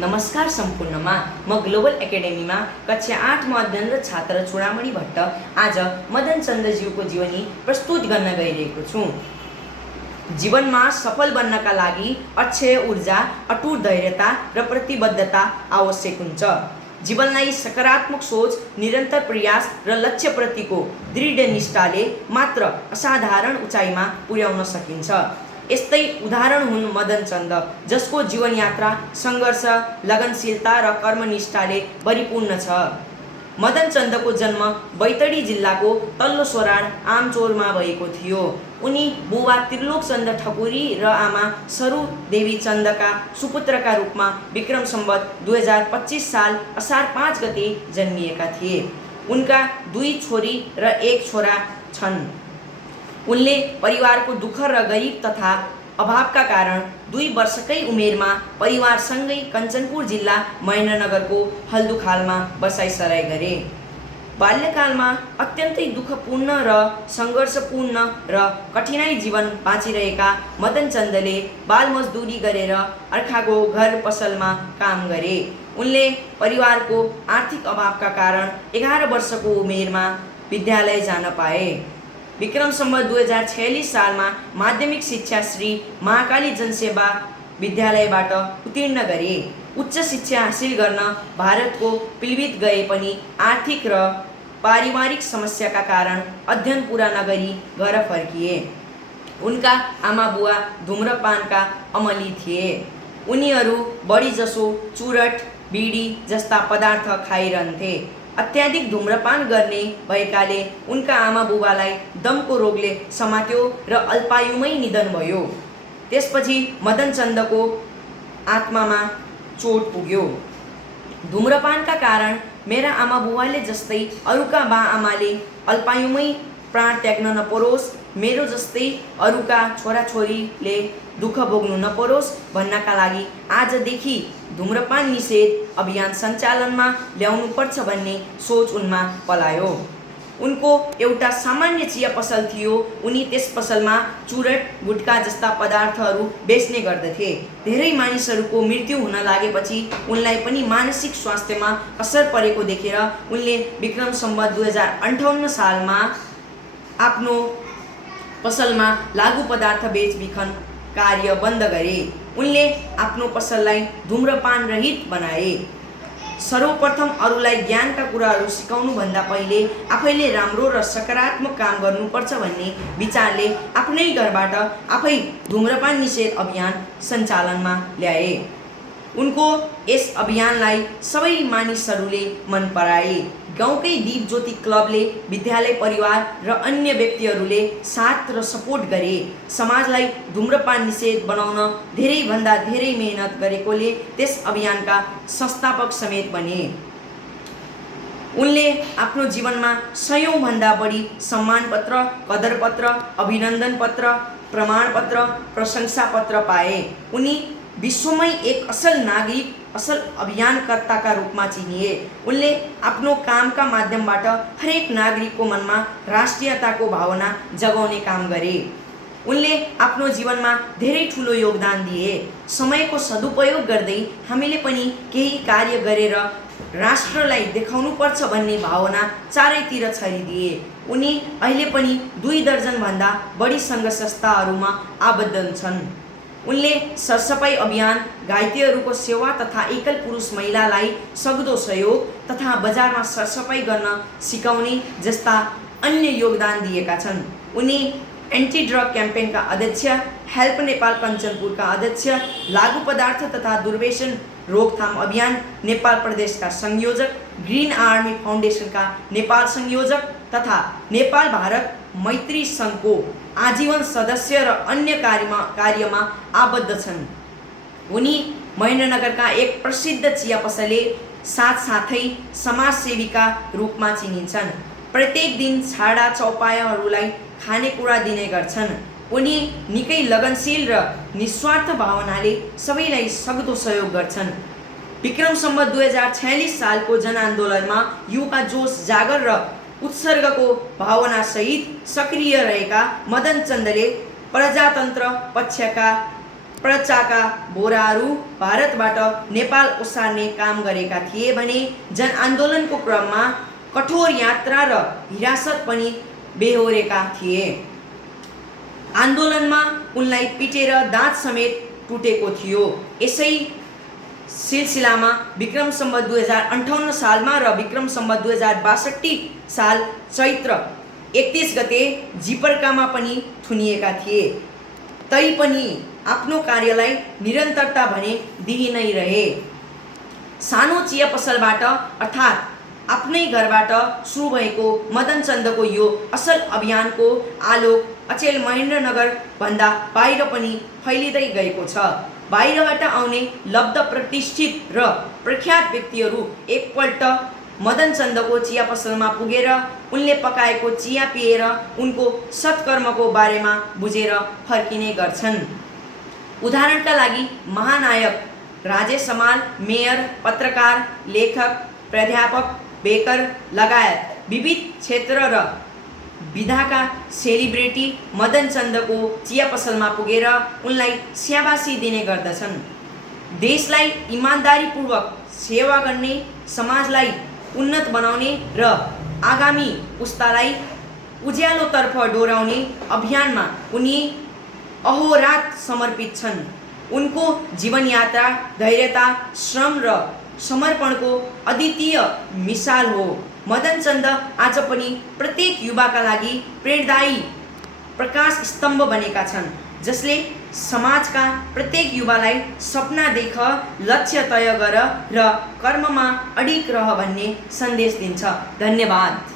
नमस्कार सम्पूर्णमा म ग्लोबल एकाडेमीमा कक्षा 8 मा अध्ययनरत छात्र चूडामणि भट्ट आज मदन चन्द्रज्यूको जीवनी प्रस्तुत गर्न गइरहेको छु। जीवनमा सफल बन्नका लागि अक्षय ऊर्जा, अटुट धैर्यता र प्रतिबद्धता आवश्यक हुन्छ। जीवनलाई सकारात्मक सोच, निरन्तर प्रयास र लक्ष्यप्रतिको दृढ निष्ठाले मात्र असाधारण उचाइमा पुर्याउन सकिन्छ। यस्तै उदाहरण हुन् मदन चन्द, जसको जीवन यात्रा सङ्घर्ष, लगनशीलता र कर्मनिष्ठाले परिपूर्ण छ। मदन चन्दको जन्म बैतडी जिल्लाको तल्लो सोराड आमचोरमा भएको थियो। उनी बुबा त्रिलोक चन्द ठकुरी र आमा सरू देवी चन्दका सुपुत्रका रूपमा विक्रम सम्वत 2025 साल असार 5 गते जन्मिएका थिए। उनका 2 छोरी र 1 छोरा छन्। उनले परिवारको दुःख र गरिब तथा अभावका कारण 2 वर्षकै उमेरमा परिवारसँगै कञ्चनपुर जिल्ला महेन्द्रनगरको हल्दुखालमा बसाइसराई गरे। बाल्यकालमा अत्यन्तै दुःखपूर्ण र सङ्घर्षपूर्ण र कठिनाई जीवन बाँचिरहेका मदन चन्दले बाल मजदुरी गरेर अर्काको घर पसलमा काम गरे। उनले परिवारको आर्थिक अभावका कारण 11 वर्षको उमेरमा विद्यालय जान पाए। विक्रम सम्वत 2046 सालमा माध्यमिक शिक्षा श्री महाकाली जनसेवा विद्यालयबाट उत्तीर्ण गरे। उच्च शिक्षा हासिल गर्न भारतको पिलिभित गए पनि आर्थिक र पारिवारिक समस्याका कारण अध्ययन पुरा नगरी घर फर्किए। उनका आमा बुवा धुम्रपानका अमली थिए। उनीहरू बढीजसो चुरट, बिडी जस्ता पदार्थ खाइरहन्थे। अत्याधिक धुम्रपान गर्ने भएकाले उनका आमा बुबालाई दमको रोगले समात्यो र अल्पायुमै निधन भयो। त्यसपछि मदन चन्दको आत्मामा चोट पुग्यो। धुम्रपानका कारण मेरा आमा बुबाले जस्तै अरूका बा आमाले अल्पायुमै प्राण त्याग्न नपरोस्, मेरो जस्तै अरूका छोराछोरीले दुःख भोग्नु नपरोस् भन्नका लागि आजदेखि धुम्रपान निषेध अभियान सञ्चालनमा ल्याउनुपर्छ भन्ने सोच उनमा पलायो। उनको एउटा सामान्य चिया पसल थियो। उनी त्यस पसलमा चुरट, गुट्का जस्ता पदार्थहरू बेच्ने गर्दथे। धेरै मानिसहरूको मृत्यु हुन लागेपछि उनलाई पनि मानसिक स्वास्थ्यमा असर परेको देखेर उनले विक्रम सम्वत 2058 सालमा आफ्नो पसलमा लागु पदार्थ बेचबिखन कार्य बन्द गरे। उनले आफ्नो पसललाई धुम्रपान रहित बनाए। सर्वप्रथम अरूलाई ज्ञानका कुराहरू सिकाउनुभन्दा पहिले आफैले राम्रो र सकारात्मक काम गर्नुपर्छ भन्ने विचारले आफ्नै घरबाट आफै धुम्रपान निषेध अभियान सञ्चालनमा ल्याए। उनको यस अभियानलाई सबै मानिसहरूले मन पराए। गाउँकै दीप ज्योति क्लबले, विद्यालय परिवार र अन्य व्यक्तिहरूले साथ र सपोर्ट गरे। समाजलाई धुम्रपान निषेध बनाउन धेरैभन्दा धेरै मेहनत गरेकोले त्यस अभियानका संस्थापक समेत बने। उनले आफ्नो जीवनमा 100 भन्दा बढी सम्मानपत्र, कदरपत्र, अभिनन्दन पत्र, प्रमाणपत्र, प्रशंसापत्र पाए। उनी विश्वमै एक असल नागरिक, असल अभियानकर्ताका रूपमा चिनिए। उनले आफ्नो कामका माध्यमबाट हरेक नागरिकको मनमा राष्ट्रियताको भावना जगाउने काम गरे। उनले आफ्नो जीवनमा धेरै ठुलो योगदान दिए। समयको सदुपयोग गर्दै हामीले पनि केही कार्य गरेर राष्ट्रलाई देखाउनुपर्छ भन्ने भावना चारैतिर छरिदिए। उनी अहिले पनि 2 दर्जनभन्दा बढी सङ्घ संस्थाहरूमा आबद्ध छन्। उनले सरसफाइ अभियान, घाइतेहरूको सेवा तथा एकल पुरुष महिलालाई सक्दो सहयोग तथा बजारमा सरसफाइ गर्न सिकाउने जस्ता अन्य योगदान दिएका छन्। उनी एन्टी ड्रग क्याम्पेनका अध्यक्ष, हेल्प नेपाल कञ्चनपुरका अध्यक्ष, लागु पदार्थ तथा दुर्व्यसन रोकथाम अभियान नेपाल प्रदेशका संयोजक, ग्रिन आर्मी फाउन्डेसनका नेपाल संयोजक तथा नेपाल भारत मैत्री सङ्घको आजीवन सदस्य र अन्य कार्यमा आबद्ध छन्। उनी महेन्द्रनगरका एक प्रसिद्ध चिया पसले साथसाथै समाजसेवीका रूपमा चिनिन्छन्। प्रत्येक दिन छाडा चौपायाहरूलाई खानेकुरा दिने गर्छन्। उनी निकै लगनशील र निस्वार्थ भावनाले सबैलाई सक्दो सहयोग गर्छन्। विक्रम सम्वत 2046 सालको जनआन्दोलनमा युवा जोश, जागर र उत्सर्गको भावनासहित सक्रिय रहेका मदन चन्दले प्रजातन्त्र पक्षका पर्चाका बोराहरू भारतबाट नेपाल ओसार्ने काम गरेका थिए भने जनआन्दोलनको क्रममा कठोर यात्रा र हिरासत पनि बेहोरेका थिए। आन्दोलनमा उनलाई पिटेर दाँत समेत टुटेको थियो। यसै सिलसिलामा विक्रम सम्वत 2058 सालमा र विक्रम सम्वत 2062 साल चैत्र 31 गते जिपर्कामा पनि थुनिएका थिए। तैपनि आफ्नो कार्यलाई निरन्तरता भने दिई नै रहे। सानो चिया पसलबाट अर्थात् आफ्नै घरबाट सुरु भएको मदन चन्दको यो असल अभियानको आलोक अचेल महेन्द्रनगर भन्दा बाहिर पनि फैलिँदै गएको छ। बाहिरबाट आउने लब्ध प्रतिष्ठित र प्रख्यात व्यक्तिहरू एकपल्ट मदन चन्दको चिया पसलमा पुगेर उनले पकाएको चिया पिएर उनको सत्कर्मको बारेमा बुझेर फर्किने गर्छन्। उदाहरणका लागि महानायक राजेश हमाल, मेयर, पत्रकार, लेखक, प्राध्यापक, बेकर लगायत विविध क्षेत्र र विधाका सेलिब्रिटी मदन चन्दको चिया पसलमा पुगेर उनलाई स्याबासी दिने गर्दछन्। देशलाई इमान्दारीपूर्वक सेवा गर्ने, समाजलाई उन्नत बनाउने र आगामी पुस्तालाई उज्यालोतर्फ डोराउने अभियानमा उनी अहोरात समर्पित छन्। उनको जीवनयात्रा धैर्यता, श्रम र समर्पणको अद्वितीय मिसाल हो। मदन चन्द आज पनि प्रत्येक युवाका लागि प्रेरणादायी प्रकाश स्तम्भ बनेका छन्, जसले समाजका प्रत्येक युवालाई सपना देख, लक्ष्य तय गर र कर्ममा अडिग रह भन्ने सन्देश दिन्छ। धन्यवाद।